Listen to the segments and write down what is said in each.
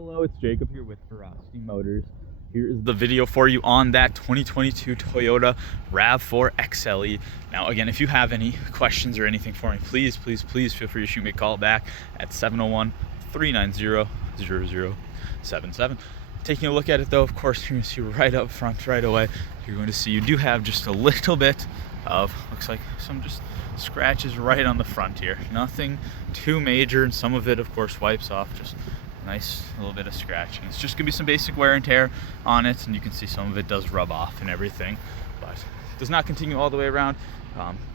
Hello, it's Jacob here with Verocity Motors. Here is the video for you on that 2022 Toyota RAV4 XLE. Now again, if you have any questions or anything for me, please feel free to shoot me a call back at 701-390-0077. Taking a look at it though, of course, you're going to see right up front right away, you're going to see you do have just a little bit of, looks like some just scratches right on the front here. Nothing too major, and some of it of course wipes off, just nice little bit of scratching. It's just gonna be some basic wear and tear on it, and you can see some of it does rub off and everything, but it does not continue all the way around.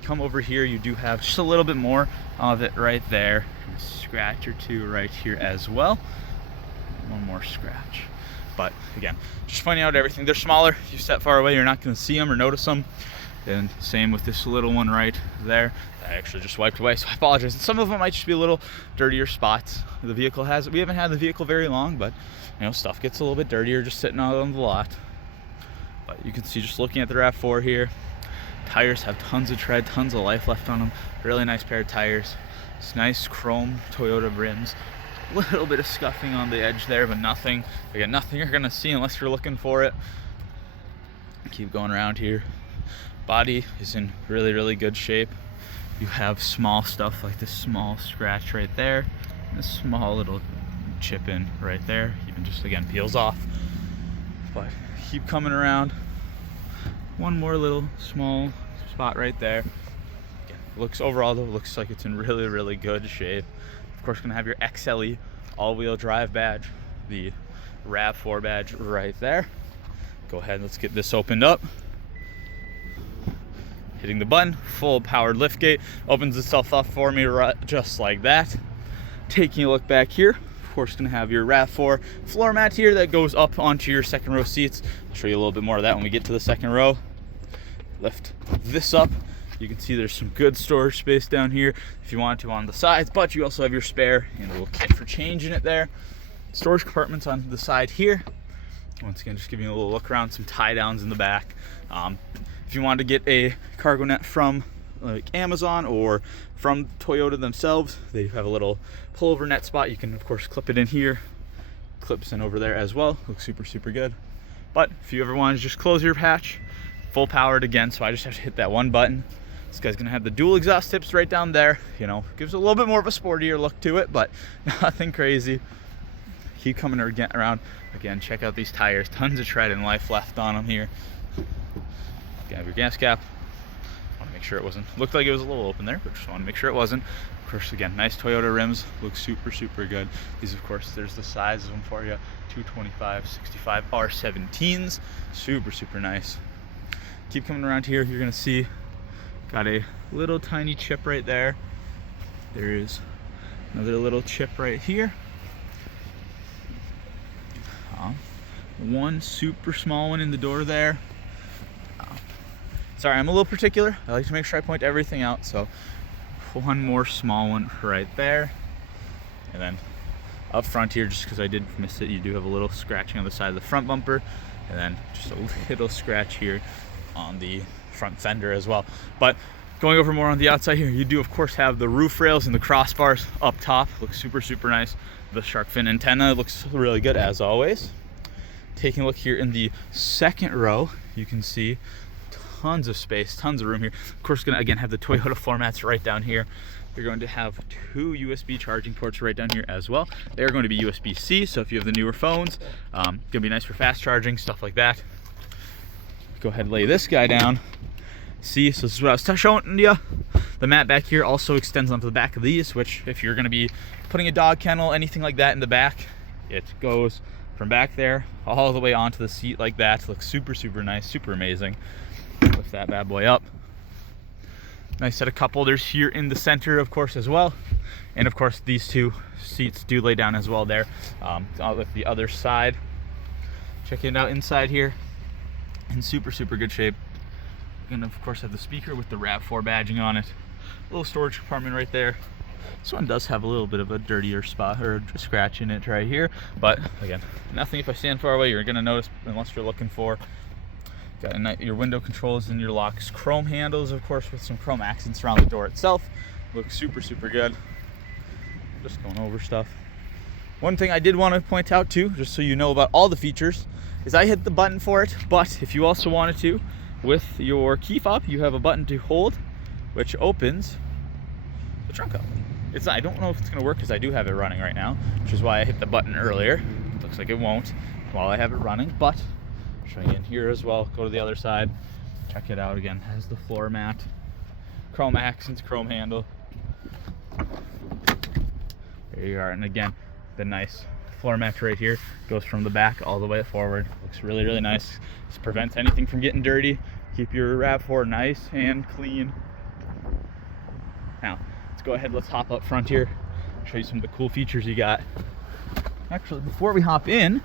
Come over here, you do have just a little bit more of it right there, a scratch or two right here as well, one more scratch. But again, just finding out everything. They're smaller. If you step far away, you're not going to see them or notice them. And same with this little one right there. I actually just wiped away, so I apologize. And some of them might just be a little dirtier spots. The vehicle has, we haven't had the vehicle very long, but you know, stuff gets a little bit dirtier just sitting out on the lot. But you can see, just looking at the RAV4 here, tires have tons of tread, tons of life left on them. Really nice pair of tires. It's nice chrome Toyota rims. A little bit of scuffing on the edge there, but nothing, again, nothing you're gonna see unless you're looking for it. Keep going around here. Body is in really good shape. You have small stuff like this small scratch right there, and a small little chip in right there, even just again peels off. But keep coming around. One more little small spot right there. Again, looks overall though, looks like it's in really good shape. Of course, gonna have your XLE all-wheel drive badge, the RAV4 badge right there. Go ahead, let's get this opened up. Hitting the button, full powered liftgate, opens itself up for me right, just like that. Taking a look back here, of course, gonna have your RAV4 floor mat here that goes up onto your second row seats. I'll show you a little bit more of that when we get to the second row. Lift this up. You can see there's some good storage space down here if you want to on the sides, but you also have your spare and a little kit for changing it there. Storage compartments on the side here. Once again, just giving you a little look around, some tie downs in the back. If you want to get a cargo net from like Amazon or from Toyota themselves, they have a little pullover net spot. You can of course clip it in here, clips in over there as well. Looks super good. But if you ever want to just close your hatch, full powered again, so I just have to hit that one button. This guy's gonna have the dual exhaust tips right down there. You know, gives a little bit more of a sportier look to it, but nothing crazy. Keep coming around. Again, check out these tires. Tons of tread and life left on them here. You have your gas cap. Want to make sure it wasn't, looked like it was a little open there, but just want to make sure it wasn't. Of course, again, nice Toyota rims. Look super good. These, of course, there's the size of them for you. 225, 65 R17s. Super nice. Keep coming around here. You're gonna see got a little tiny chip right there. There is another little chip right here. One super small one in the door there. Sorry, I'm a little particular. I like to make sure I point everything out. So one more small one right there. And then up front here, just because I did miss it, you do have a little scratching on the side of the front bumper. And then just a little scratch here on the front fender as well. But going over more on the outside here, you do of course have the roof rails and the crossbars up top. Looks super nice. The shark fin antenna looks really good as always. Taking a look here in the second row, you can see tons of space, tons of room here. Of course, gonna again have the Toyota floor mats right down here. You're going to have 2 USB charging ports right down here as well. They're going to be USB-C, so if you have the newer phones, gonna be nice for fast charging, stuff like that. Go ahead and lay this guy down. See, so this is what I was showing you. The mat back here also extends onto the back of these, which if you're gonna be putting a dog kennel, anything like that in the back, it goes from back there all the way onto the seat like that. Looks super nice, super amazing. Lift that bad boy up. Nice set of cup holders here in the center, of course, as well. And of course, these 2 seats do lay down as well there. I'll lift the other side. Check it out inside here. In super good shape. You're gonna of course have the speaker with the RAV4 badging on it. A little storage compartment right there. This one does have a little bit of a dirtier spot or a scratch in it right here, but again, nothing if I stand far away you're gonna notice unless you're looking for. Got your window controls and your locks. Chrome handles, of course, with some chrome accents around the door itself. Looks super good. Just going over stuff. One thing I did want to point out too, just so you know about all the features, is I hit the button for it, but if you also wanted to, with your key fob, you have a button to hold, which opens the trunk up. I don't know if it's gonna work because I do have it running right now, which is why I hit the button earlier. It looks like it won't while I have it running, but I'll show you in here as well. Go to the other side, check it out again. Has the floor mat, chrome accents, chrome handle. There you are, and again, the nice floor mat right here goes from the back all the way forward. Looks really, really nice. This prevents anything from getting dirty. Keep your RAV4 nice and clean. Now, let's go ahead, let's hop up front here, show you some of the cool features you got. Actually, before we hop in,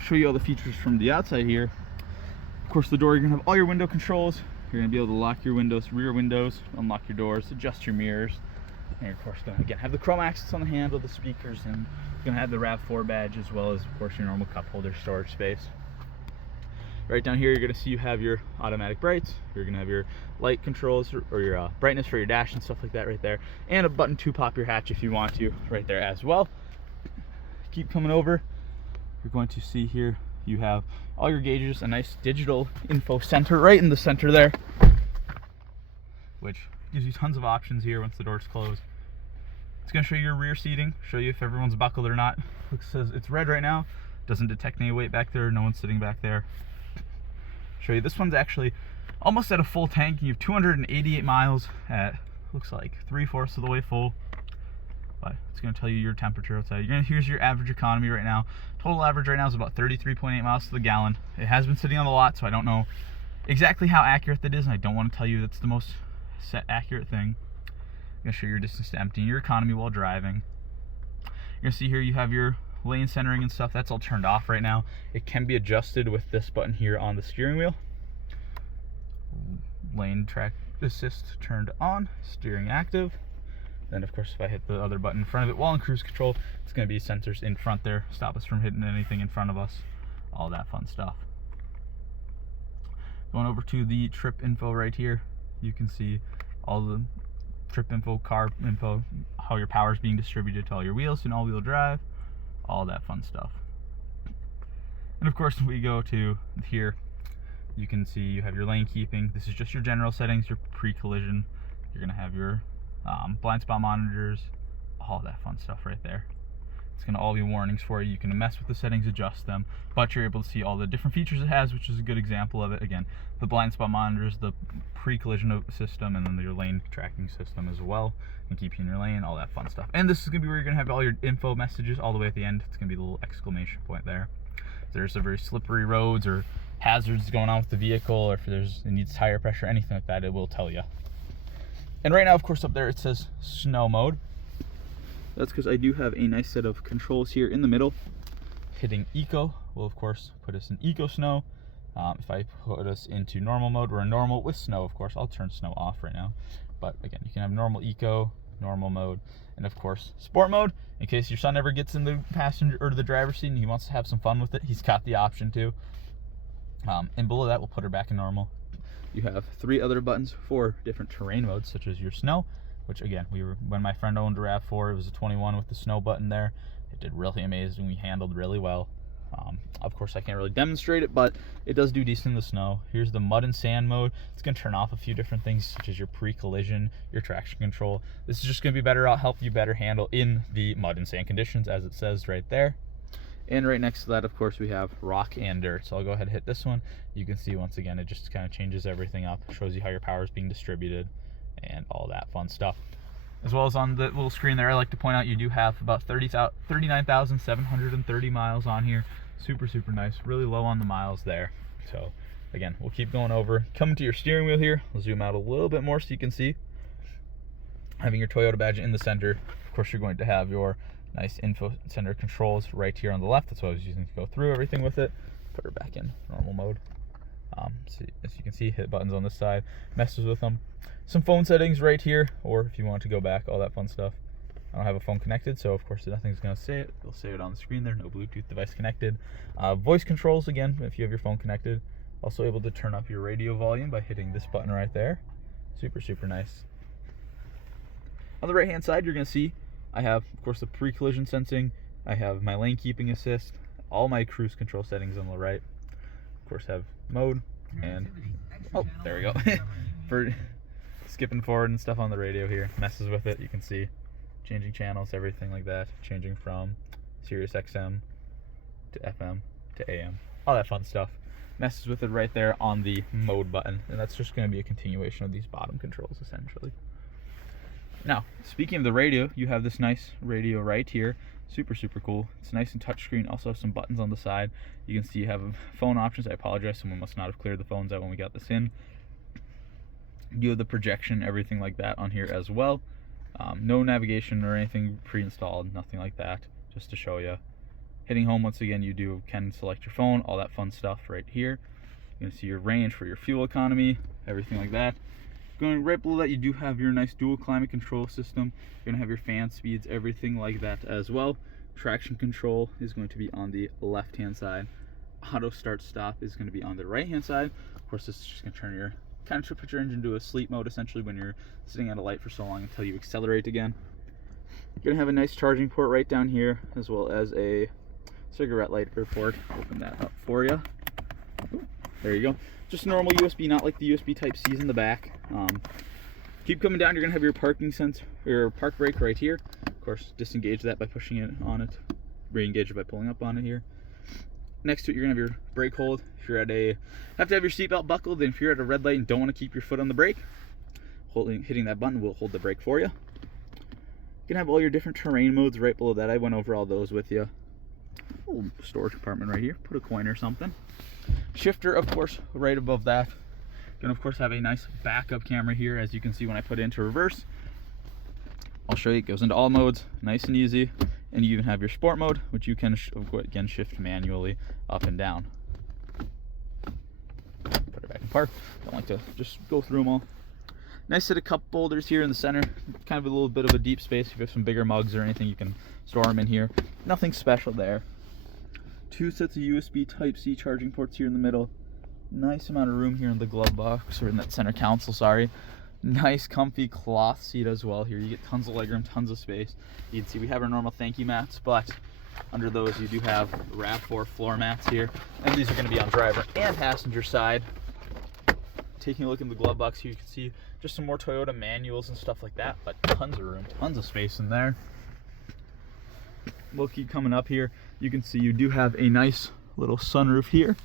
show you all the features from the outside here. Of course, the door, you're gonna have all your window controls. You're gonna be able to lock your windows, rear windows, unlock your doors, adjust your mirrors. And you're of course gonna again have the chrome accents on the handle, the speakers, and you're gonna have the RAV4 badge as well as of course your normal cup holder storage space. Right down here, you're gonna see you have your automatic brights. You're gonna have your light controls or your brightness for your dash and stuff like that right there, and a button to pop your hatch if you want to right there as well. Keep coming over. You're going to see here you have all your gauges, a nice digital info center right in the center there, which gives you tons of options here once the doors close. It's going to show you your rear seating, show you if everyone's buckled or not. It says it's red right now, doesn't detect any weight back there, no one's sitting back there. Show you this one's actually almost at a full tank. You have 288 miles at, looks like 3/4 of the way full. But it's going to tell you your temperature outside. Here's your average economy right now. Total average right now is about 33.8 miles to the gallon. It has been sitting on the lot, so I don't know exactly how accurate that is, and I don't want to tell you that's the most set accurate thing. I'm going to show you your distance to empty and your economy while driving. You're going to see here you have your lane centering and stuff. That's all turned off right now. It can be adjusted with this button here on the steering wheel. Lane track assist turned on, steering active. Then of course if I hit the other button in front of it while in cruise control, it's going to be sensors in front there, stop us from hitting anything in front of us, all that fun stuff. Going over to the trip info right here, you can see all the trip info, car info, how your power is being distributed to all your wheels and all-wheel drive, all that fun stuff. And of course we go to here, you can see you have your lane keeping. This is just your general settings, your pre-collision. You're going to have your blind spot monitors, all that fun stuff right there. It's going to all be warnings for you. You can mess with the settings, adjust them, but you're able to see all the different features it has, which is a good example of it. Again, the blind spot monitors, the pre-collision system, and then your lane tracking system as well, and keep you in your lane, all that fun stuff. And this is going to be where you're going to have all your info messages all the way at the end. It's going to be the little exclamation point there. If there's a very slippery roads or hazards going on with the vehicle, or if it needs tire pressure, anything like that, it will tell you. And right now, of course, up there it says snow mode. That's because I do have a nice set of controls here in the middle. Hitting eco will of course put us in eco snow. If I put us into normal mode, we're in normal with snow, of course. I'll turn snow off right now. But again, you can have normal eco, normal mode, and of course sport mode. In case your son ever gets in the passenger or the driver's seat and he wants to have some fun with it, he's got the option to. And below that, we'll put her back in normal. You have 3 other buttons for different terrain modes, such as your snow, which again, when my friend owned a RAV4, it was a 21 with the snow button there. It did really amazing. We handled really well. Of course, I can't really demonstrate it, but it does do decent in the snow. Here's the mud and sand mode. It's going to turn off a few different things, such as your pre-collision, your traction control. This is just going to be better, help you better handle in the mud and sand conditions, as it says right there. And right next to that, of course, we have rock and dirt. So I'll go ahead and hit this one. You can see once again, it just kind of changes everything up, shows you how your power is being distributed and all that fun stuff. As well as on the little screen there, I like to point out you do have about 39,730 miles on here. Super, super nice. Really low on the miles there. So again, we'll keep going over. Coming to your steering wheel here, we'll zoom out a little bit more so you can see. Having your Toyota badge in the center, of course, you're going to have your nice info center controls right here on the left. That's what I was using to go through everything with it. Put her back in normal mode. So as you can see, hit buttons on this side, messes with them. Some phone settings right here, or if you want to go back, all that fun stuff. I don't have a phone connected, so of course nothing's going to say it. It'll say it on the screen there, no Bluetooth device connected. Voice controls, again, if you have your phone connected. Also able to turn up your radio volume by hitting this button right there. Super, super nice. On the right hand side, you're going to see I have, of course, the pre-collision sensing, I have my lane keeping assist, all my cruise control settings on the right. Of course, have mode and oh, there we go. For skipping forward and stuff on the radio here, messes with it. You can see changing channels, everything like that, changing from Sirius XM to FM to AM, all that fun stuff. Messes with it right there on the mode button, and that's just going to be a continuation of these bottom controls essentially. Now, speaking of the radio, you have this nice radio right here. Super cool. It's nice and touchscreen. Also have some buttons on the side. You can see you have phone options. I apologize, someone must not have cleared the phones out when we got this in. You have the projection, everything like that on here as well. No navigation or anything pre-installed, nothing like that, just to show you. Hitting home, once again, you can select your phone, all that fun stuff right here. You can see your range for your fuel economy, everything like that. Going right below that, you do have your nice dual climate control system. You're gonna have your fan speeds, everything like that as well. Traction control is going to be on the left-hand side. Auto start stop is going to be on the right-hand side. Of course, this is just gonna put your engine into a sleep mode essentially when you're sitting at a light for so long until you accelerate again. You're gonna have a nice charging port right down here, as well as a cigarette lighter port. Open that up for you. There you go. Just normal USB, not like the USB Type-C's in the back. Keep coming down, you're gonna have your parking sensor, your park brake right here. Of course, disengage that by pushing it on it. Re-engage it by pulling up on it here. Next to it, you're gonna have your brake hold. If you're have to have your seatbelt buckled, and if you're at a red light and don't want to keep your foot on the brake, hitting that button will hold the brake for you. You can have all your different terrain modes right below that. I went over all those with you. Little storage compartment right here. Put a coin or something. Shifter, of course, right above that. You can, of course, have a nice backup camera here, as you can see when I put it into reverse. I'll show you. It goes into all modes, nice and easy. And you even have your sport mode, which you can, again, shift manually up and down. Put it back in park. Don't like to just go through them all. Nice set of cup holders here in the center. Kind of a little bit of a deep space. If you have some bigger mugs or anything, you can store them in here. Nothing special there. 2 sets of USB Type-C charging ports here in the middle. Nice amount of room here in the glove box, or in that center console, sorry. Nice comfy cloth seat as well here. You get tons of legroom, tons of space. You can see we have our normal thank you mats, but under those you do have RAV4 floor mats here. And these are going to be on driver and passenger side. Taking a look in the glove box here, you can see just some more Toyota manuals and stuff like that, but tons of room, tons of space in there. We'll keep coming up here. You can see you do have a nice little sunroof here,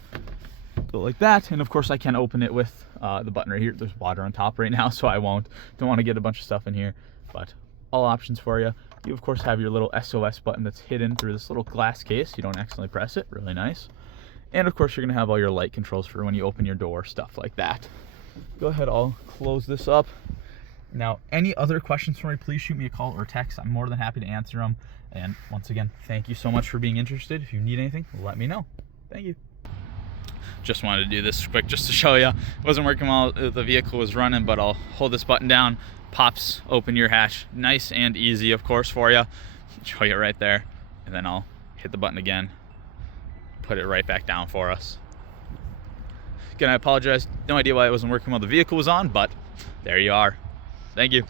go like that. And of course I can open it with the button right here. There's water on top right now, so I don't want to get a bunch of stuff in here, but all options for you. You of course have your little SOS button that's hidden through this little glass case. You don't accidentally press it, really nice. And of course you're gonna have all your light controls for when you open your door, stuff like that. Go ahead, I'll close this up. Now, any other questions for me, please shoot me a call or text. I'm more than happy to answer them. And once again, thank you so much for being interested. If you need anything, let me know. Thank you. Just wanted to do this quick just to show you. It wasn't working while the vehicle was running, but I'll hold this button down, pops open your hatch. Nice and easy, of course, for you. Show you right there. And then I'll hit the button again, put it right back down for us. Again, I apologize. No idea why it wasn't working while the vehicle was on, but there you are. Thank you.